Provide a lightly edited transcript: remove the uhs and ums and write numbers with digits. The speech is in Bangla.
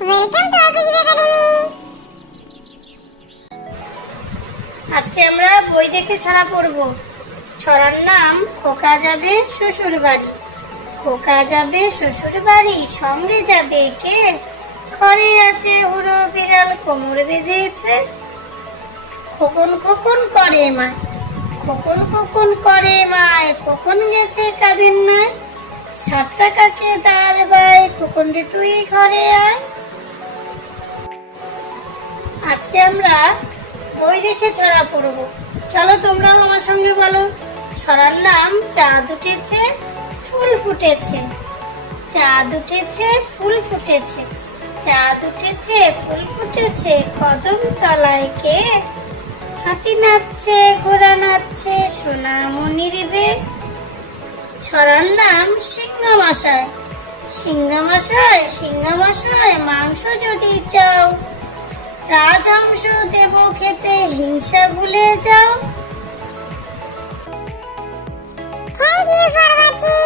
Welcome to আকুজিব academy. আজকে আমরা বই দেখে ছড়া পড়ব। ছড়ার নাম খোকা যাবে শ্বশুর বাড়ি। খোকা যাবে শ্বশুর বাড়ি, সঙ্গে যাবে কে? ঘরে আছে উড়ো বিড়াল, কোমর বেঁধেছে। খোকন খোকন করে মায়, খোকন খোকন করে মায়, খোকন গেছে কাদের নাই। 7 টাকাকে ডাল বাই, খোকন রে তুই ঘরে আয়। আজকে আমরা বই দেখে ছড়া পড়ব। চলো তোমরাও আমার সঙ্গে বলো। ছড়ার নাম চাঁদ উঠেছে ফুল ফুটেছে। চাঁদ উঠেছে ফুল ফুটেছে, চাঁদ উঠেছে ফুল ফুটেছে, কদম তলায় কে? হাতি নাচছে ঘোড়া নাচছে, সোনামণির বে। ছড়ার নাম সিংহমশাই। সিংহমশাই সিংহমশাই, মাংস যদি চাও, রাজহংস দেব খেতে, হিংসা ভুলে যাও। Thank you for watching.